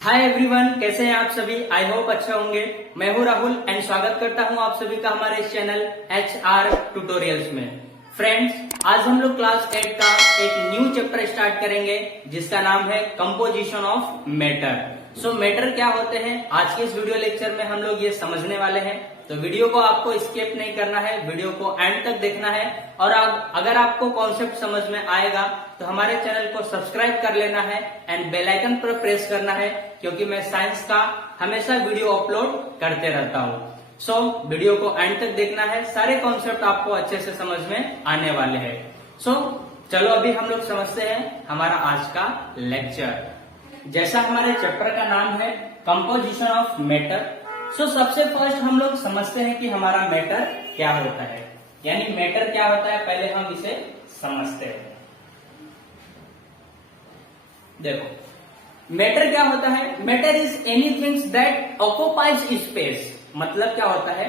Hi everyone, कैसे हैं आप सभी। आई होप अच्छे होंगे। मैं हूं राहुल एंड स्वागत करता हूं आप सभी का हमारे इस चैनल HR ट्यूटोरियल्स में। फ्रेंड्स, आज हम लोग क्लास 8 का एक न्यू चैप्टर स्टार्ट करेंगे जिसका नाम है composition of matter. So matter क्या होते हैं, आज के इस वीडियो लेक्चर में हम लोग ये समझने वाले हैं। तो वीडियो को आपको स्किप नहीं करना है, वीडियो को एंड तक देखना है। और अगर आपको कॉन्सेप्ट समझ में आएगा तो हमारे चैनल को सब्सक्राइब कर लेना है एंड बेल आइकन पर प्रेस करना है, क्योंकि मैं साइंस का हमेशा वीडियो अपलोड करते रहता हूँ। सो वीडियो को एंड तक देखना है, सारे कॉन्सेप्ट आपको अच्छे से समझ में आने वाले हैं। सो चलो अभी हम लोग समझते हैं हमारा आज का लेक्चर। जैसा हमारे चैप्टर का नाम है कंपोजिशन ऑफ मैटर। सो सबसे फर्स्ट हम लोग समझते हैं कि हमारा मैटर क्या होता है, यानी मैटर क्या होता है पहले हम इसे समझते हैं। देखो मैटर क्या होता है। Matter is anything that occupies space. मतलब क्या होता है,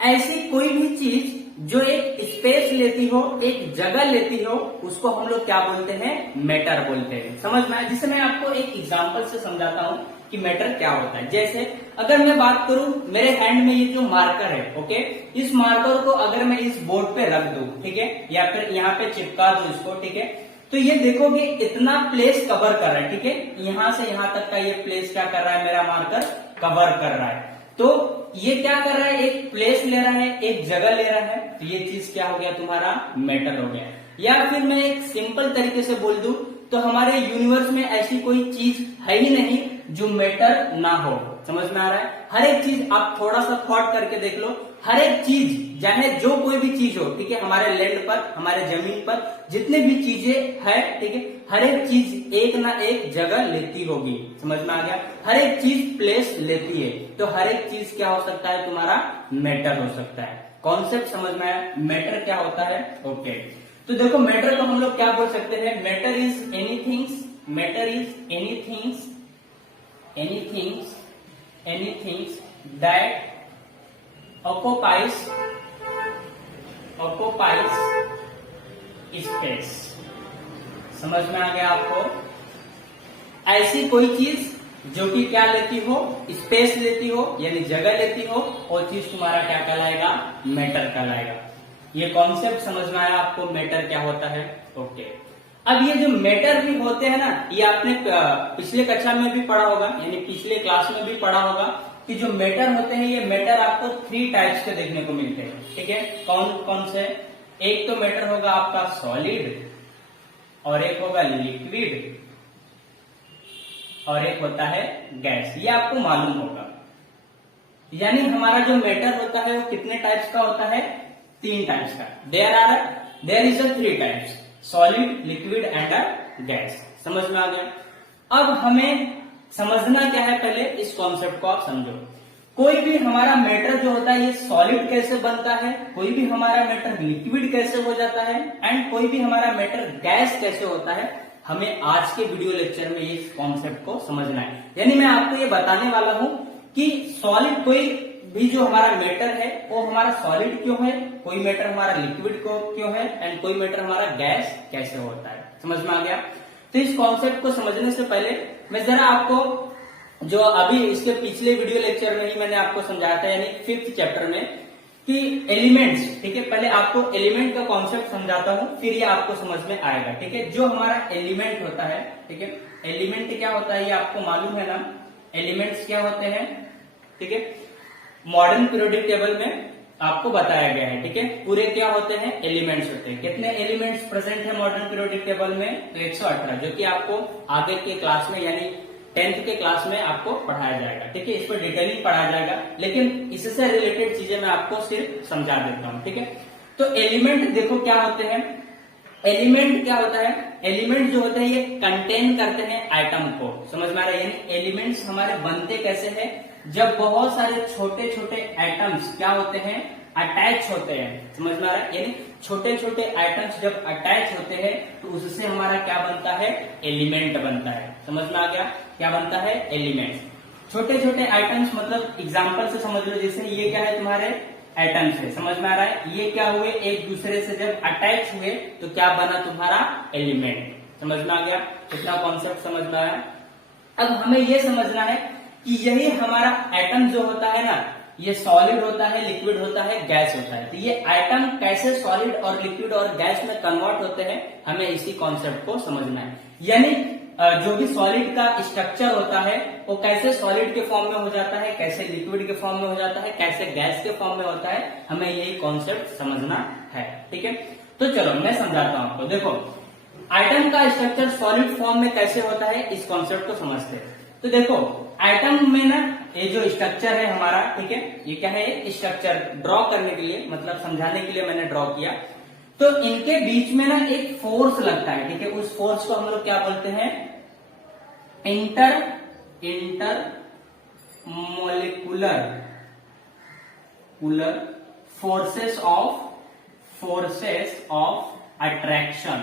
ऐसी कोई भी चीज जो एक स्पेस लेती हो, एक जगह लेती हो, उसको हम लोग क्या बोलते हैं, मैटर बोलते हैं। समझ में आया। जिसे मैं आपको एक एग्जांपल से समझाता हूं कि मैटर क्या होता है। जैसे अगर मैं बात करूं, मेरे हैंड में ये जो मार्कर है, ओके, इस मार्कर को अगर मैं इस बोर्ड पे रख दूं, ठीक है, या फिर यहाँ पे चिपका दूं इसको, ठीक है, तो ये देखोगे इतना प्लेस कवर कर रहा है, ठीक है, यहां से यहां तक का ये प्लेस क्या कर रहा है, मेरा मार्कर कवर कर रहा है। तो ये क्या कर रहा है, एक प्लेस ले रहा है, एक जगह ले रहा है, तो ये चीज क्या हो गया, तुम्हारा मैटर हो गया। या फिर मैं एक सिंपल तरीके से बोल दूं तो हमारे यूनिवर्स में ऐसी कोई चीज है ही नहीं जो मैटर ना हो। समझ में आ रहा है। हर एक चीज आप थोड़ा सा थॉट करके देख लो, हर एक चीज चाहे जो कोई भी चीज हो, ठीक है, हमारे लैंड पर, हमारे जमीन पर जितने भी चीजें है, ठीक है, हर एक चीज एक ना एक जगह लेती होगी। समझ में आ गया। हर एक चीज प्लेस लेती है, तो हर एक चीज क्या हो सकता है, तुम्हारा मैटर हो सकता है। कॉन्सेप्ट समझ में आया, मैटर क्या होता है। ओके, तो देखो मैटर को हम लोग क्या बोल सकते हैं, matter is anythings, matter is anythings that occupies space. समझ में आ गया आपको। ऐसी कोई चीज जो कि क्या लेती हो, स्पेस लेती हो, यानी जगह लेती हो, और चीज तुम्हारा क्या कहलाएगा, मैटर कहलाएगा। ये कॉन्सेप्ट समझ में आया आपको, मैटर क्या होता है। ओके, अब ये जो मैटर भी होते हैं ना, ये आपने पिछले कक्षा में भी पढ़ा होगा, यानी पिछले क्लास में भी पढ़ा होगा कि जो मैटर होते हैं, ये मैटर आपको 3 टाइप्स के देखने को मिलते हैं। ठीक है, कौन कौन से। एक तो मैटर होगा आपका सॉलिड, और एक होगा लिक्विड, और एक होता है गैस। ये आपको मालूम होगा। यानी हमारा जो मैटर होता है वो कितने टाइप्स का होता है, 3 टाइप्स का। There is 3 types, solid, liquid and gas. समझ में आ गया। अब हमें समझना क्या है, पहले इस कॉन्सेप्ट को आप समझो। कोई भी हमारा मैटर जो होता है ये सॉलिड कैसे बनता है, कोई भी हमारा मैटर लिक्विड कैसे हो जाता है, एंड कोई भी हमारा मैटर गैस कैसे होता है, हमें आज के वीडियो लेक्चर में इस कॉन्सेप्ट को समझना है। यानी मैं आपको ये बताने वाला हूं कि सॉलिड कोई भी जो हमारा मैटर है वो हमारा सॉलिड क्यों है, कोई मैटर हमारा लिक्विड को क्यों है, एंड कोई मैटर हमारा गैस कैसे होता है। समझ में आ गया। तो इस कॉन्सेप्ट को समझने से पहले मैं जरा आपको जो अभी इसके पिछले वीडियो लेक्चर में ही मैंने आपको समझाया था, यानी 5th चैप्टर में, कि एलिमेंट्स, ठीक है, पहले आपको एलिमेंट का कॉन्सेप्ट समझाता हूं, फिर ये आपको समझ में आएगा। ठीक है, जो हमारा एलिमेंट होता है, ठीक है, एलिमेंट क्या होता है ये आपको मालूम है ना। एलिमेंट्स क्या होते हैं, ठीक है, मॉडर्न पीरियोडिक टेबल में आपको बताया गया है। ठीक है, पूरे क्या होते हैं, एलिमेंट्स होते हैं। कितने एलिमेंट्स प्रेजेंट है मॉडर्न पीरियोडिक टेबल में, तो 118, जो कि आपको आगे के क्लास में यानी 10th के क्लास में आपको पढ़ाया जाएगा। ठीक है, इस पर डिटेलिंग पढ़ाया जाएगा, लेकिन इससे रिलेटेड चीजें मैं आपको सिर्फ समझा देता हूँ। ठीक है, तो एलिमेंट देखो क्या होते हैं। एलिमेंट क्या होता है, एलिमेंट जो होते हैं ये कंटेन करते हैं आइटम को। समझ में आ रहा है। यानी एलिमेंट्स हमारे बनते कैसे हैं, जब बहुत सारे छोटे छोटे आइटम्स क्या होते हैं, अटैच होते हैं। समझ में आ रहा है। यानी छोटे छोटे आइटम्स जब अटैच होते हैं तो उससे हमारा क्या बनता है, एलिमेंट बनता है। समझ में आ गया, क्या बनता है, एलिमेंट। छोटे छोटे आइटम्स मतलब एग्जांपल से समझ लो, जैसे ये क्या है, तुम्हारे एटम्स है। समझ में आ रहा है। ये क्या हुए, एक दूसरे से जब अटैच हुए तो क्या बना, तुम्हारा एलिमेंट। समझ में आ गया, कितना कॉन्सेप्ट समझ में आया। अब हमें ये समझना है कि यही हमारा एटम जो होता है ना, ये सॉलिड होता है, लिक्विड होता है, गैस होता है। तो ये एटम कैसे सॉलिड और लिक्विड और गैस में कन्वर्ट होते हैं, हमें इसी कॉन्सेप्ट को समझना है। यानी जो भी सॉलिड का स्ट्रक्चर होता है वो कैसे सॉलिड के फॉर्म में हो जाता है, कैसे लिक्विड के फॉर्म में हो जाता है, कैसे गैस के फॉर्म में होता है, हमें यही कॉन्सेप्ट समझना है। ठीक है, तो चलो मैं समझाता हूं आपको। देखो एटम का स्ट्रक्चर सॉलिड फॉर्म में कैसे होता है, इस कॉन्सेप्ट को समझते हैं। तो देखो एटम में ना ये जो स्ट्रक्चर है हमारा, ठीक है, ये क्या है, स्ट्रक्चर ड्रॉ करने के लिए, मतलब समझाने के लिए मैंने ड्रॉ किया। तो इनके बीच में ना एक फोर्स लगता है, ठीक है, उस फोर्स को हम लोग क्या बोलते हैं, inter molecular forces of attraction.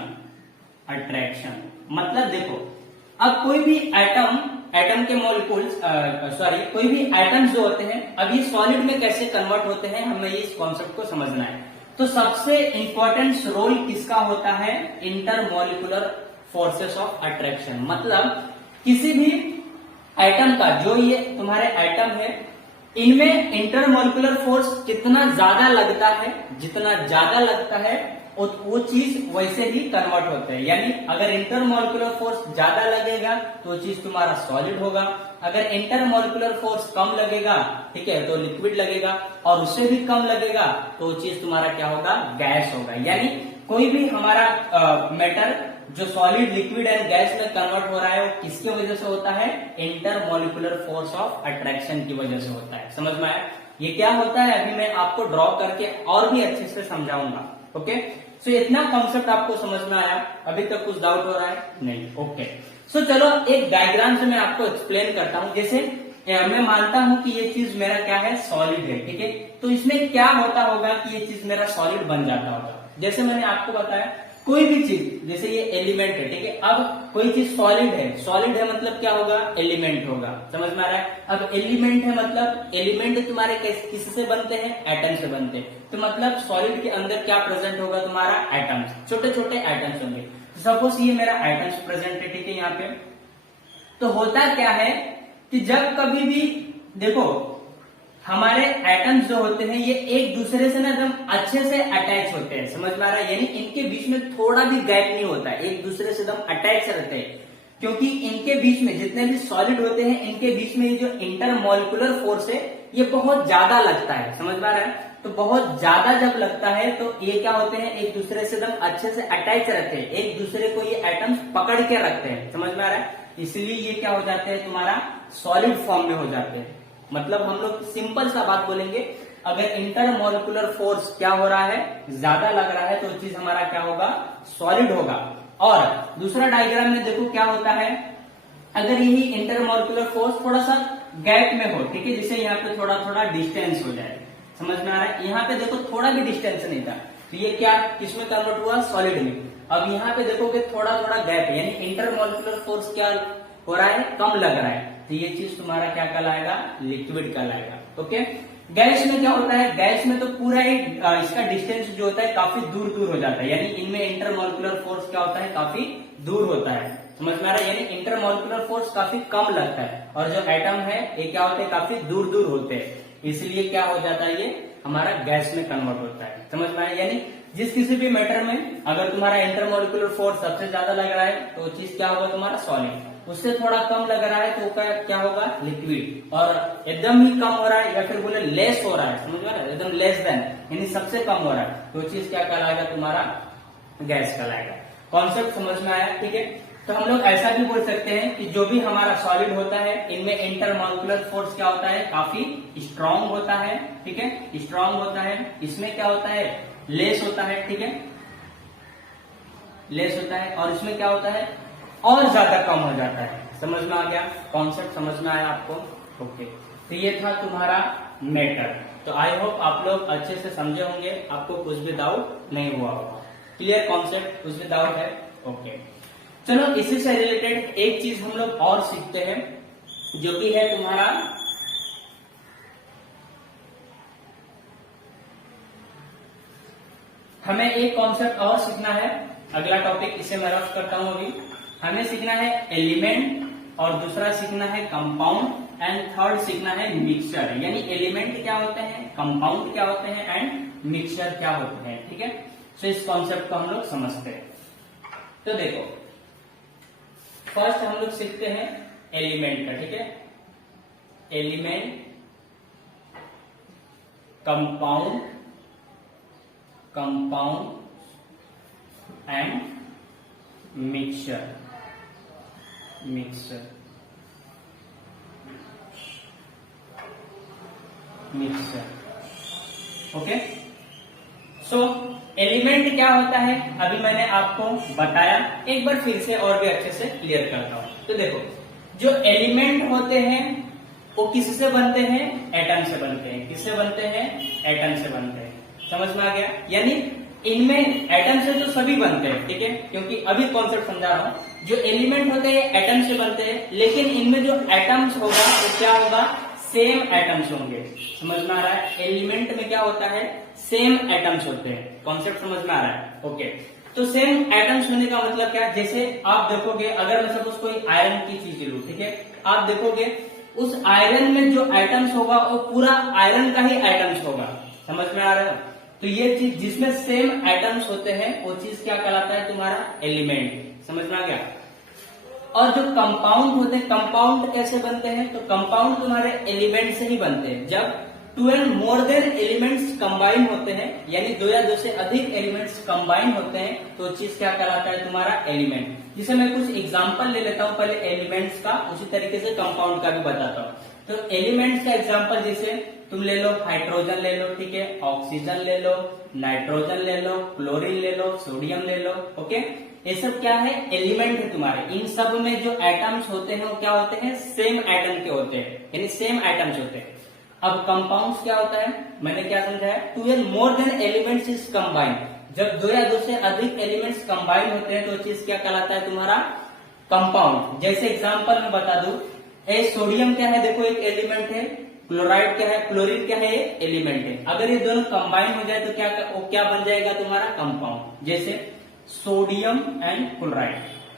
मतलब देखो अब कोई भी एटम के मॉलिक्यूल्स कोई भी एटम्स जो होते हैं, अब ये सॉलिड में कैसे कन्वर्ट होते हैं, हमें इस कॉन्सेप्ट को समझना है। तो सबसे इंपॉर्टेंट रोल किसका होता है, इंटरमोलिकुलर फोर्सेस ऑफ अट्रैक्शन। मतलब किसी भी एटम का, जो ये तुम्हारे एटम है, इनमें इंटरमोलिकुलर फोर्स कितना ज्यादा लगता है, जितना ज्यादा लगता है वो चीज वैसे ही कन्वर्ट होते हैं। यानी अगर इंटरमोलिकुलर फोर्स ज्यादा लगेगा तो वो चीज तुम्हारा सॉलिड होगा, अगर इंटरमोलिकुलर फोर्स कम लगेगा, ठीक है, तो लिक्विड लगेगा, और उससे भी कम लगेगा तो वो चीज तुम्हारा क्या होगा, गैस होगा। यानी कोई भी हमारा मैटर जो सॉलिड, लिक्विड एंड गैस में कन्वर्ट हो रहा है वो किसकी वजह से होता है, इंटरमोलिकुलर फोर्स ऑफ अट्रैक्शन की वजह से होता है। समझ में आया? ये क्या होता है अभी मैं आपको ड्रॉ करके और भी अच्छे से समझाऊंगा। ओके, सो इतना कॉन्सेप्ट आपको समझ में आया? अभी तक कुछ डाउट हो रहा है? नहीं। ओके, सो चलो एक डायग्राम से मैं आपको एक्सप्लेन करता हूं। जैसे मैं मानता हूं कि ये चीज मेरा क्या है, सॉलिड है, ठीक है, तो इसमें क्या होता होगा कि ये चीज मेरा सॉलिड बन जाता होगा। जैसे मैंने आपको बताया कोई भी चीज, जैसे ये एलिमेंट है, ठीक है, अब कोई चीज सॉलिड है मतलब क्या होगा, एलिमेंट होगा। समझ में आ रहा है? अब एलिमेंट है मतलब एलिमेंट तुम्हारे किससे बनते हैं, एटम से बनते हैं। तो मतलब सॉलिड के अंदर क्या प्रेजेंट होगा, तुम्हारा एटम्स, छोटे छोटे एटम्स होंगे। सपोज ये मेरा एटम्स प्रेजेंट है, ठीक है, यहाँ पे। तो होता क्या है कि जब कभी भी देखो हमारे एटम्स जो होते हैं ये एक दूसरे से ना एकदम अच्छे से अटैच होते हैं। समझ में आ रहा है? यानी इनके बीच में थोड़ा भी गैप नहीं होता है, एक दूसरे से एकदम अटैच रहते हैं, क्योंकि इनके बीच में जितने भी सॉलिड होते हैं इनके बीच में ये जो इंटरमोलिकुलर फोर्स है ये बहुत ज्यादा लगता है। समझ में आ रहा है? तो बहुत ज्यादा जब लगता है तो ये क्या होते हैं, एक दूसरे से एकदम अच्छे से अटैच रहते हैं, एक दूसरे को ये एटम्स पकड़ के रखते हैं। समझ में आ रहा है? इसलिए ये क्या हो जाते हैं, तुम्हारा सॉलिड फॉर्म में हो जाते हैं। मतलब हम लोग सिंपल सा बात बोलेंगे, अगर इंटरमोलिकुलर फोर्स क्या हो रहा है, ज्यादा लग रहा है, तो चीज हमारा क्या होगा, सॉलिड होगा। और दूसरा डायग्राम में देखो क्या होता है, अगर यही इंटरमोलिकुलर फोर्स थोड़ा सा गैप में हो, ठीक है, जैसे यहाँ पे थोड़ा थोड़ा डिस्टेंस हो जाए। समझ में आ रहा है? यहाँ पे देखो थोड़ा भी डिस्टेंस नहीं था, तो ये क्या किसमें कन्वर्ट हुआ, सॉलिड में। अब यहाँ पे देखोगे थोड़ा थोड़ा गैप है, यानी इंटरमोलिकुलर फोर्स क्या हो रहा है, कम लग रहा है, तो ये चीज तुम्हारा क्या कहलाएगा, लिक्विड कहलाएगा। ओके, गैस में क्या होता है, गैस में तो पूरा एक इसका डिस्टेंस जो होता है काफी दूर दूर हो जाता है, यानी इनमें इंटरमोलिकुलर फोर्स क्या होता है, काफी दूर होता है। समझ में आ रहा है? यानी इंटरमोलिकुलर फोर्स काफी कम लगता है, और जो एटम है ये क्या होते हैं, काफी दूर दूर होते हैं, इसलिए क्या हो जाता है, ये हमारा गैस में कन्वर्ट होता है। समझ में आया? यानी जिस किसी भी मैटर में अगर तुम्हारा इंटरमोलिकुलर फोर्स सबसे ज्यादा लग रहा है तो चीज क्या होगा, तुम्हारा सॉलिड। उससे थोड़ा कम लग रहा है तो क्या होगा, लिक्विड। और एकदम ही कम हो रहा है, या फिर बोले लेस हो रहा है, समझ में आ रहा है, एकदम लेस देन, यानी सबसे कम हो रहा है, तो चीज क्या कहलाएगा, तुम्हारा गैस कहलाएगा। कॉन्सेप्ट समझ में आया? ठीक है, तो हम लोग ऐसा भी बोल सकते हैं कि जो भी हमारा सॉलिड होता है इनमें इंटरमोलिकुलर फोर्स क्या होता है, काफी स्ट्रांग होता है। ठीक है, स्ट्रांग होता है। इसमें क्या होता है, लेस होता है। ठीक है, लेस होता है। और इसमें क्या होता है, और ज्यादा कम हो जाता है। समझ में आ गया? कॉन्सेप्ट समझ में आया आपको? ओके, तो ये था तुम्हारा मैटर। तो आई होप आप लोग अच्छे से समझे होंगे, आपको कुछ भी डाउट नहीं हुआ होगा। Clear concept? कुछ भी डाउट है? ओके, चलो इसी से रिलेटेड एक चीज हम लोग और सीखते हैं, जो कि है तुम्हारा हमें एक कॉन्सेप्ट और सीखना है। अगला टॉपिक इसे मैं रफ करता हूं। अभी हमें सीखना है एलिमेंट और दूसरा सीखना है कंपाउंड एंड थर्ड सीखना है मिक्सचर। यानी एलिमेंट क्या होते हैं, कंपाउंड क्या होते हैं एंड मिक्सचर क्या होते हैं। ठीक है, सो इस कॉन्सेप्ट को हम लोग समझते हैं। तो देखो फर्स्ट हम लोग सीखते हैं एलिमेंट का। ठीक है, element, compound and mixture. Okay, so element क्या होता है अभी मैंने आपको बताया, एक बार फिर से और भी अच्छे से क्लियर करता हूं। तो देखो जो एलिमेंट होते हैं वो किससे बनते हैं, एटम से बनते हैं। किससे बनते हैं, एटम से बनते हैं। समझ में आ गया, यानी इनमें एटम से तो सभी बनते हैं। ठीक है, क्योंकि अभी कॉन्सेप्ट समझा रहा हूं। जो एलिमेंट होते हैं एटम से बनते हैं, लेकिन इनमें जो एटम्स होगा वो क्या होगा, सेम एटम्स होंगे। समझ में आ रहा है, एलिमेंट में क्या होता है, सेम एटम्स होते हैं। कॉन्सेप्ट समझ में आ रहा है, ओके। तो सेम एटम्स होने का मतलब क्या, जैसे आप देखोगे अगर मैं सपोज कोई आयरन की चीज लूं, ठीक है, आप देखोगे उस आयरन में जो एटम्स होगा वो पूरा आयरन का ही एटम्स होगा। समझ में आ रहा है, तो ये चीज जिसमें सेम एटम्स होते हैं वो चीज क्या कहलाता है, तुम्हारा एलिमेंट। समझ में आ गया। और जो कंपाउंड होते हैं, कंपाउंड कैसे बनते हैं, तो कंपाउंड तुम्हारे एलिमेंट से ही बनते हैं। जब 2 and more than elements combine होते हैं, यानी 2 या 2 से अधिक एलिमेंट्स कंबाइन होते हैं, तो चीज क्या कहलाता है, तुम्हारा एलिमेंट। जिसे मैं कुछ एग्जांपल ले लेता हूं पहले एलिमेंट्स का, उसी तरीके से कंपाउंड का भी बताता हूं। तो एलिमेंट्स का एग्जांपल जैसे तुम ले लो, हाइड्रोजन ले लो, ठीक है, ऑक्सीजन ले लो, नाइट्रोजन ले लो, क्लोरीन ले लो, सोडियम ले लो। ओके, ये सब क्या है, एलिमेंट है तुम्हारे। इन सब में जो एटम्स होते हैं वो क्या होते हैं, सेम एटम के होते हैं, यानी सेम एटम्स होते हैं। अब कंपाउंड्स क्या होता है, मैंने क्या समझाया, 2 and more than elements is combined. जब 2 या 2 से अधिक एलिमेंट्स कंबाइन होते हैं तो चीज क्या कहलाता है, तुम्हारा कंपाउंड। जैसे एग्जांपल में बता दूं, सोडियम क्या है, देखो एक एलिमेंट है, क्लोराइड क्या है, क्लोरीन क्या है, एलिमेंट है। अगर ये दोनों कंबाइन हो जाए तो क्या बन जाएगा, तुम्हारा कंपाउंड। जैसे सोडियम एंड क्लोराइड,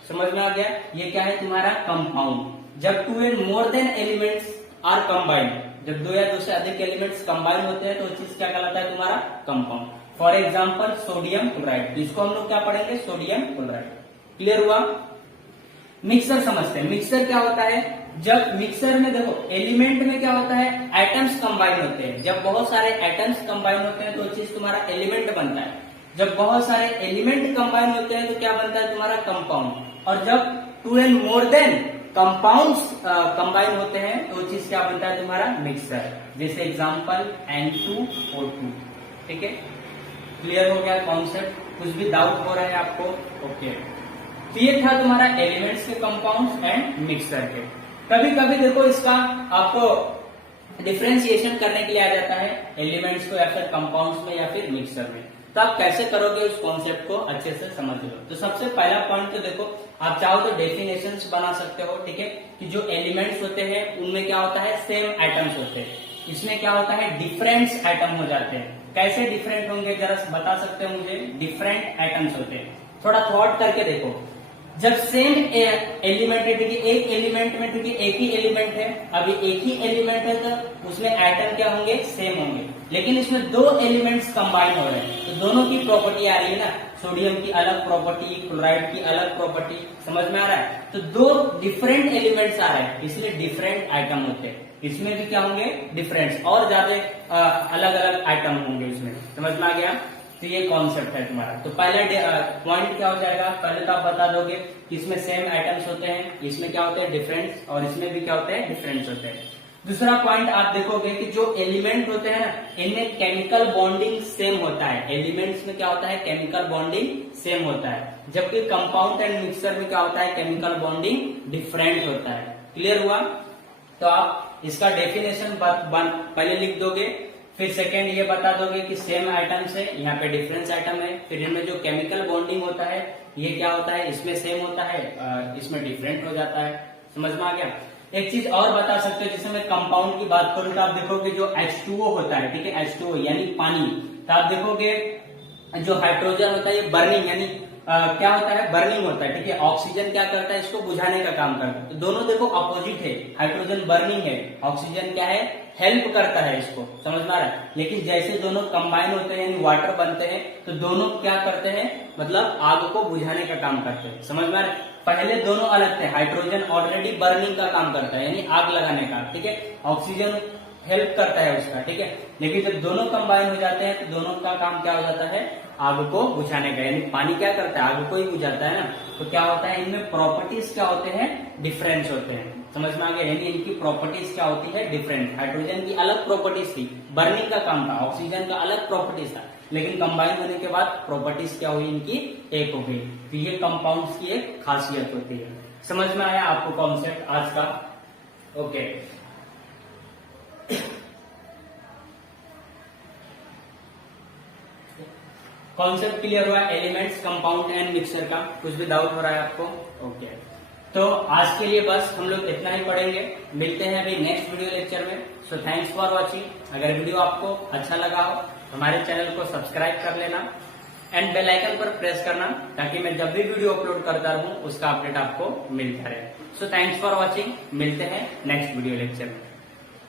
समझ में आ गया, ये क्या है, तुम्हारा कंपाउंड। जब 2 and more than elements are combined, जब 2 या 2 से अधिक एलिमेंट्स कंबाइन होते हैं तो चीज क्या कहलाता है, तुम्हारा compound. For example sodium chloride, इसको हम लोग क्या पढ़ेंगे, सोडियम क्लोराइड। क्लियर हुआ। मिक्सर समझते हैं, मिक्सर क्या होता है, जब मिक्सर में देखो एलिमेंट में क्या होता है, एटम्स कंबाइन होते हैं। जब बहुत सारे एटम्स कंबाइन होते हैं तो चीज तुम्हारा एलिमेंट बनता है। जब बहुत सारे एलिमेंट कंबाइन होते हैं तो क्या बनता है, तुम्हारा कंपाउंड। और जब 2 and more than compounds combine होते हैं तो चीज क्या बनता है, तुम्हारा मिक्सर। जैसे एग्जांपल N2O2। ठीक है, क्लियर हो गया कॉन्सेप्ट, कुछ भी डाउट हो रहा है आपको, ओके। तो ये था तुम्हारा एलिमेंट्स के, कंपाउंड्स एंड मिक्सर के। कभी कभी देखो इसका आपको डिफ्रेंशिएशन करने के लिए आ जाता है, एलिमेंट्स को या फिर कंपाउंड्स में या फिर मिक्सर में। तो आप कैसे करोगे उस कॉन्सेप्ट को अच्छे से समझ लो। तो सबसे पहला पॉइंट तो देखो, आप चाहो तो डेफिनेशंस बना सकते हो। ठीक है, कि जो एलिमेंट्स होते हैं उनमें क्या होता है, सेम एटम्स होते हैं। इसमें क्या होता है, डिफरेंट एटम हो जाते हैं। कैसे डिफरेंट होंगे जरा बता सकते हो मुझे, डिफरेंट एटम्स होते हैं। थोड़ा थॉट करके देखो, जब सेम एलिमेंट है, ठीक है, एक एलिमेंट में, ठीक है, एक ही एलिमेंट है, अभी एक ही एलिमेंट है तो उसमें एटम क्या होंगे, सेम होंगे। लेकिन इसमें 2 एलिमेंट्स कंबाइन हो रहे हैं तो दोनों की प्रॉपर्टी आ रही है ना, सोडियम की अलग प्रॉपर्टी, क्लोराइड की अलग प्रॉपर्टी। समझ में आ रहा है, तो 2 डिफरेंट एलिमेंट्स आ रहे हैं, इसलिए डिफरेंट आइटम होते हैं। इसमें भी क्या होंगे, डिफरेंस, और ज्यादा अलग अलग आइटम होंगे इसमें। समझ में आ गया, तो ये कॉन्सेप्ट है तुम्हारा। तो पहला पॉइंट क्या हो जाएगा, पहले तो आप बता दोगे कि इसमें सेम आइटम्स होते हैं, इसमें क्या होते हैं, डिफरेंस, और इसमें भी क्या होते हैं, डिफरेंस होते हैं। दूसरा पॉइंट आप देखोगे कि जो एलिमेंट होते हैं ना, इनमें केमिकल बॉन्डिंग सेम होता है। एलिमेंट्स में क्या होता है, केमिकल बॉन्डिंग सेम होता है, जबकि कंपाउंड एंड मिक्सर में क्या होता है, केमिकल बॉन्डिंग डिफरेंट होता है। क्लियर हुआ। तो आप इसका डेफिनेशन पहले लिख दोगे, फिर सेकेंड ये बता दोगे कि सेम आइटम्स है, यहाँ पे डिफरेंस आइटम है, फिर इनमें जो केमिकल बॉन्डिंग होता है ये क्या होता है, इसमें सेम होता है, इसमें डिफरेंट हो जाता है। समझ में आ गया। एक चीज और बता सकते हो, जैसे मैं कंपाउंड की बात करूं तो आप देखोगे जो H2O होता है, ठीक है, H2O यानी पानी, तो आप देखोगे जो हाइड्रोजन होता है ये बर्निंग यानी क्या होता है, बर्निंग होता है, ठीक है। ऑक्सीजन क्या करता है, इसको बुझाने का काम करता है। तो दोनों देखो अपोजिट है, हाइड्रोजन बर्निंग है, ऑक्सीजन क्या है, हेल्प करता है इसको, समझ में आ रहा है। लेकिन जैसे दोनों कंबाइन होते हैं यानी वाटर बनते हैं, तो दोनों क्या करते हैं, मतलब आग को बुझाने का काम करते हैं, समझ में आ रहा है। पहले दोनों अलग थे, हाइड्रोजन ऑलरेडी बर्निंग का काम करता है यानी आग लगाने का, ठीक है। ऑक्सीजन हेल्प करता है उसका, ठीक है। लेकिन जब दोनों कंबाइन हो जाते हैं तो दोनों का काम क्या हो जाता है, आग को बुझाने का, यानी पानी क्या करता है, आग को ही बुझाता है ना। तो क्या होता है, इनमें प्रॉपर्टीज क्या होते हैं, डिफरेंस होते हैं, समझ में आ गया। यानी इनकी प्रॉपर्टीज क्या होती है, डिफरेंट। हाइड्रोजन की अलग प्रॉपर्टीज थी, बर्निंग का काम था, ऑक्सीजन का अलग प्रॉपर्टीज था, लेकिन कंबाइन होने के बाद प्रॉपर्टीज क्या हुई, इनकी एक हो गई। तो ये कंपाउंड्स की एक खासियत होती है। समझ में आया आपको कॉन्सेप्ट आज का? ओके। कॉन्सेप्ट क्लियर हुआ एलिमेंट्स, कंपाउंड एंड मिक्सचर का? कुछ भी डाउट हो रहा है आपको? ओके। तो आज के लिए बस हम लोग इतना ही पढ़ेंगे, मिलते हैं अभी नेक्स्ट वीडियो लेक्चर में। So thanks for watching. अगर वीडियो आपको अच्छा लगा हो हमारे चैनल को सब्सक्राइब कर लेना एंड बेल आइकन पर प्रेस करना, ताकि मैं जब भी वीडियो अपलोड करता रहूं उसका अपडेट आपको मिलता रहे। सो थैंक्स फॉर वॉचिंग, मिलते हैं नेक्स्ट वीडियो लेक्चर में।